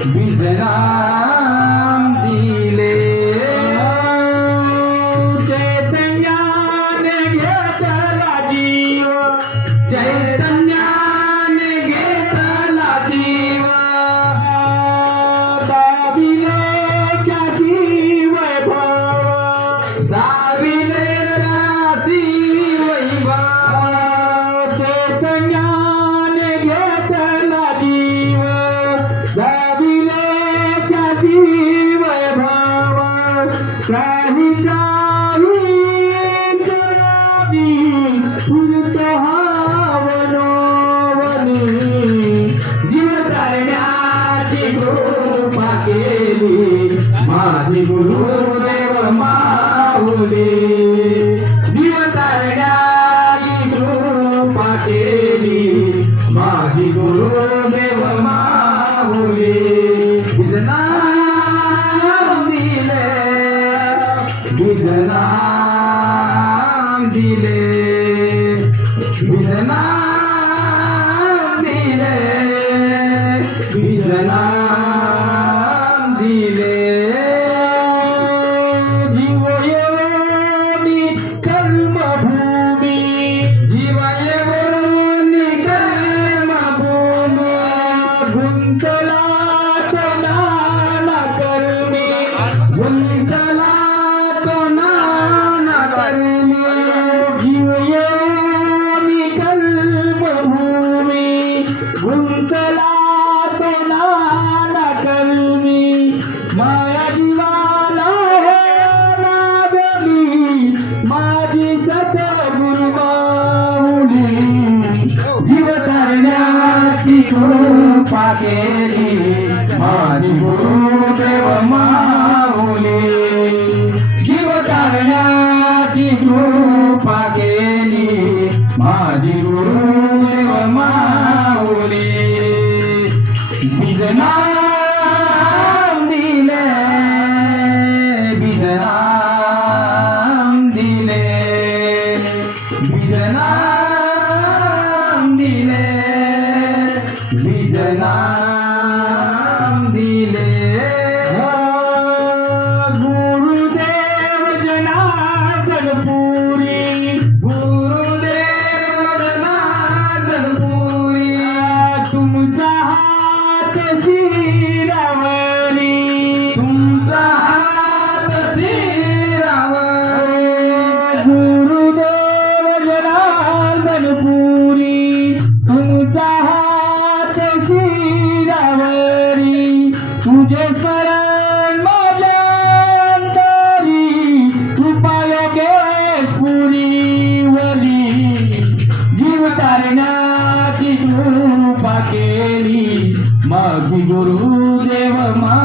बीजनाम दिले चैतन्याने घेतला जीव चैतन्याने घेतला जीव दाविले त्यासी वैभव दाविले त्यासी वैभव चैतन्याने घेतला जीव दाविले त्यासी वैभव काही करावी फुलत हावनोवनी जीव तरण्याची कृपा केली माझी गुरुदेव माऊली जीव तरण्याची कृपा केली माझी गुरुदेव माऊली बीजनाम दिले बीजनाम दिले बीजनाम दिले बीजनाम दिले जीव येवोनी कर्मभूमी जीव येवोनी कर्मभूमी गुंतला तो नाना कर्मी गुंतला तो नाना कर्मी जीव येवोनी कर्मभूमी गुंतला तो नाना कर्मी माया जीवाला नागली माझी सतगुरु माऊली जीव तरण्याची कृपा केली माझी गुरुदेव माऊली जीव तरण्याची कृपा केली माझी गुरुदेव माऊली बीजनाम दिले बीजनाम दिले बीजनाम दिले बीजनाम दिले गुरुदेव जनार्दन पुरी गुरुदेव जनार्दन पुरी तुमचा हात शिरावरी तुमचा हात शिरावर गुरुदेव जनार्दन पुरी तुमचा हात शिरावरी तुझे शरण माझ्या अंतरी कृपायोगेश पुरीवरी जीव तारण्याची कृपा केली माझी गुरुदेव मा